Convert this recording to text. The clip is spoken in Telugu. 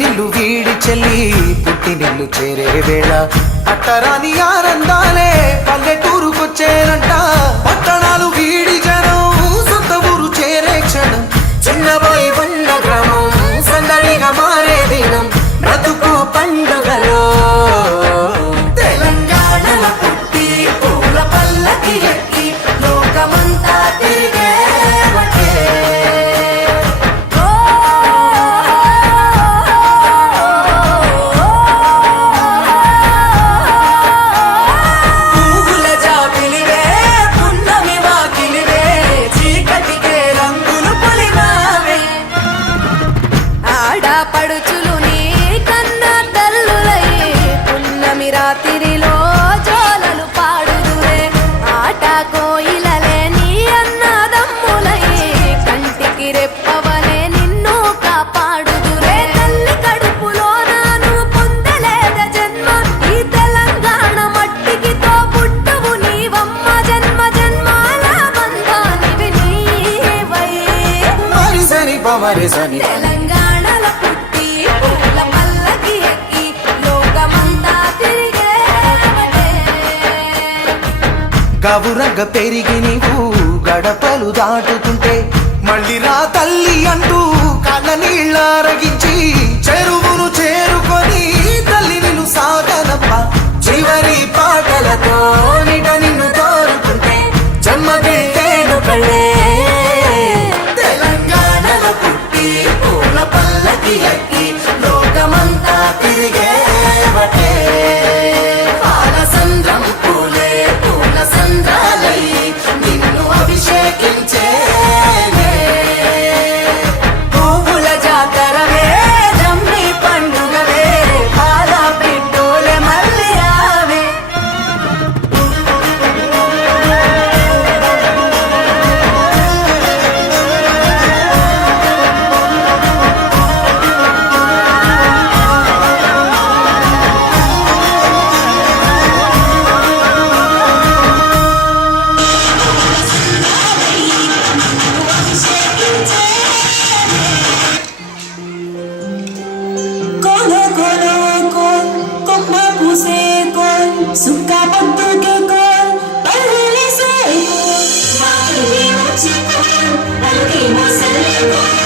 నిల్లు వీడి చెల్లి పుట్టి నిల్లు చేరే వేళ అట్టరాని ఆనందాలే పల్లెటూరుకొచ్చేనంట. పట్టణాలు వీడి జనం సొంత ఊరు చేరే క్షణం చిన్నబోయి బండ గ్రామం సందడిగా మారే దినం బ్రతుకు పండుగలో తెలంగాణల పుట్టి పూల పల్లకి ఎక్కి లోకమంతా తిరిగే పడుచులు నీ కన్నా తల్లులై పున్నమి రాత్రిలో జోలలు పాడుదురే ఆట కోయిలలే నీ అన్నదమ్ములై కంటికి రెప్పవలే నిన్ను కాపాడుదురే తల్లి కడుపులో నాను పొందలేద జన్మ ఈ తెలంగాణ మట్టికి తో పుట్టువు నీవమ్మ జన్మ జన్మాల బంధానివి నీవై మరిసని పమరిసని తెలంగాణల పుట్టి పూల పల్లకి ఎక్కి లోకమంతా తిరిగేవటే. గవురగ పెరిగి నీవు గడపలు దాటుతుంటే మళ్ళీ రా తల్లి అంటూ కళ్ళ నీళ్ళ రగించి చెరువును చేరుకొని తల్లి నిన్ను సాగనప్ప చివరి పాటలతో నిట నిన్ను తోరుతుంటే జన్మదిట్టేను కళ్ళే తెలంగాణలో పుట్టి పూల పల్లకి ఎక్కి లోకమంతా తిరిగేవటే. పాలసంద్రం పూలే పూల సంద్రాలై నిన్ను అభిషేకించేనే పువ్వుల జాతరవే జమ్మి పండుగవే పాల పిట్టోలే మళ్ళీ రావే. Suka bentuknya kon, balik saya kon, makin emosi kon, lagi masalah kon.